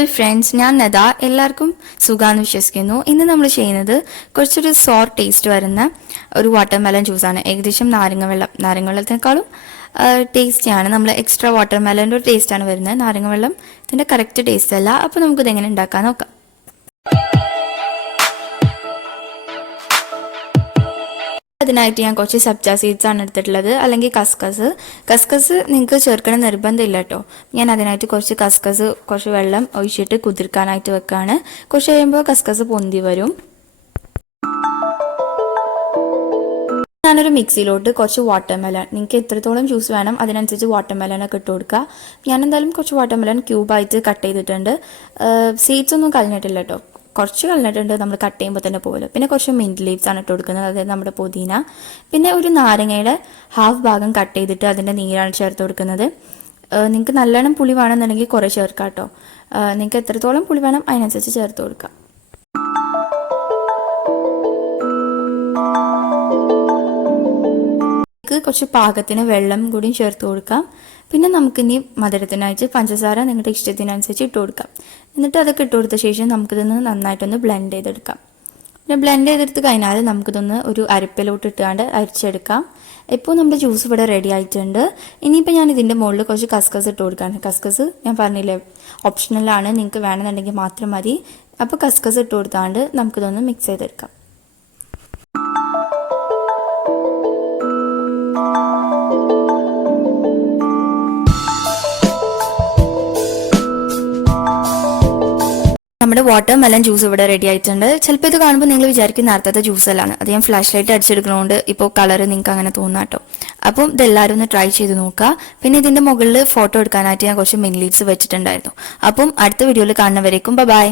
Hi friends, ഞാൻ നദ. എല്ലാവർക്കും സുഖാന്ന് വിശ്വസിക്കുന്നു. ഇന്ന് നമ്മൾ ചെയ്യുന്നത് കുറച്ചൊരു സോർ ടേസ്റ്റ് വരുന്ന ഒരു വാട്ടർമെലൺ ജ്യൂസാണ്. ഏകദേശം നാരങ്ങ വെള്ളത്തിനേക്കാളും ടേസ്റ്റിയാണ്. നമ്മൾ എക്സ്ട്രാ വാട്ടർമെലൻ്റെ ഒരു ടേസ്റ്റാണ് വരുന്നത്. നാരങ്ങ വെള്ളം ഇതിൻ്റെ കറക്റ്റ് ടേസ്റ്റ് അല്ല. അപ്പോൾ നമുക്കിത് എങ്ങനെ ഉണ്ടാക്കാൻ നോക്കാം. അതിനായിട്ട് ഞാൻ കുറച്ച് സബ്ജ സീഡ്സ് ആണ് എടുത്തിട്ടുള്ളത്, അല്ലെങ്കിൽ കസ്കസ് നിങ്ങൾക്ക് ചേർക്കണം നിർബന്ധമില്ല കേട്ടോ. ഞാൻ അതിനായിട്ട് കുറച്ച് വെള്ളം ഒഴിച്ചിട്ട് കുതിർക്കാനായിട്ട് വെക്കുകയാണ്. കുറച്ച് കഴിയുമ്പോൾ കസ്കസ് പൊന്തി വരും. ഞാനൊരു മിക്സിയിലോട്ട് കുറച്ച് വാട്ടർമെലൺ, നിങ്ങൾക്ക് എത്രത്തോളം ജ്യൂസ് വേണം അതിനനുസരിച്ച് വാട്ടർമെലനൊക്കെ ഇട്ട് കൊടുക്കുക. ഞാൻ എന്തായാലും കുറച്ച് വാട്ടർമെലൺ ക്യൂബായിട്ട് കട്ട് ചെയ്തിട്ടുണ്ട്. സീഡ്സ് ഒന്നും കളഞ്ഞിട്ടില്ല കേട്ടോ, കുറച്ച് കളഞ്ഞിട്ടുണ്ട്. നമ്മൾ കട്ട് ചെയ്യുമ്പോൾ തന്നെ പോലും. പിന്നെ കുറച്ച് മിൻറ്റ് ലീവ്സ് ആണ് ഇട്ട് കൊടുക്കുന്നത്, അതായത് നമ്മുടെ പുതിന. പിന്നെ ഒരു നാരങ്ങയുടെ ഹാഫ് ഭാഗം കട്ട് ചെയ്തിട്ട് അതിൻ്റെ നീരാണ് ചേർത്ത് കൊടുക്കുന്നത്. നിങ്ങൾക്ക് നല്ലോണം പുളി വേണമെന്നുണ്ടെങ്കിൽ കുറേ ചേർക്കാം കേട്ടോ. നിങ്ങൾക്ക് എത്രത്തോളം പുളി വേണം അതിനനുസരിച്ച് ചേർത്ത് കൊടുക്കാം. കുറച്ച് പാകത്തിന് വെള്ളം കൂടി ചേർത്ത് കൊടുക്കാം. പിന്നെ നമുക്കിനി മധുരത്തിനായിട്ട് പഞ്ചസാര നിങ്ങളുടെ ഇഷ്ടത്തിനനുസരിച്ച് ഇട്ട് കൊടുക്കാം. എന്നിട്ട് അതൊക്കെ ഇട്ട് കൊടുത്ത ശേഷം നമുക്കിതൊന്ന് നന്നായിട്ടൊന്ന് ബ്ലെൻഡ് ചെയ്തെടുക്കാം. പിന്നെ ബ്ലെൻഡ് ചെയ്തെടുത്ത് കഴിഞ്ഞാൽ നമുക്കിതൊന്ന് ഒരു അരിപ്പയിലോട്ട് ഇട്ടുകൊണ്ട് അരിച്ചെടുക്കാം. ഇപ്പോൾ നമ്മുടെ ജ്യൂസ് ഇവിടെ റെഡി ആയിട്ടുണ്ട്. ഇനിയിപ്പോൾ ഞാൻ ഇതിൻ്റെ മുകളിൽ കുറച്ച് കസ്കസ് ഇട്ട് കൊടുക്കുകയാണ്. കസ്കസ് ഞാൻ പറഞ്ഞില്ലേ ഓപ്ഷണലാണ്, നിങ്ങൾക്ക് വേണമെന്നുണ്ടെങ്കിൽ മാത്രം മതി. അപ്പോൾ കസ്കസ് ഇട്ട് കൊടുത്താണ്ട് നമുക്കിതൊന്ന് മിക്സ് ചെയ്തെടുക്കാം. നമ്മുടെ വാട്ടർമെലൺ ജ്യൂസ് ഇവിടെ റെഡി ആയിട്ടുണ്ട്. ചിലപ്പോൾ ഇത് കാണുമ്പോൾ നിങ്ങൾ വിചാരിക്കും നേരത്തെ ജ്യൂസല്ലാണ്. അത് ഞാൻ ഫ്ലാഷ് ലൈറ്റ് അടിച്ചെടുക്കുന്നതുകൊണ്ട് ഇപ്പോൾ കളർ നിങ്ങൾക്ക് അങ്ങനെ തോന്നാം കേട്ടോ. അപ്പം ഇതെല്ലാവരും ഒന്ന് ട്രൈ ചെയ്ത് നോക്കുക. പിന്നെ ഇതിൻ്റെ മുകളിൽ ഫോട്ടോ എടുക്കാനായിട്ട് ഞാൻ കുറച്ച് മിൻ ലീവ്സ് വെച്ചിട്ടുണ്ടായിരുന്നു. അപ്പം അടുത്ത വീഡിയോയിൽ കാണുന്നവരേക്കും ബൈ.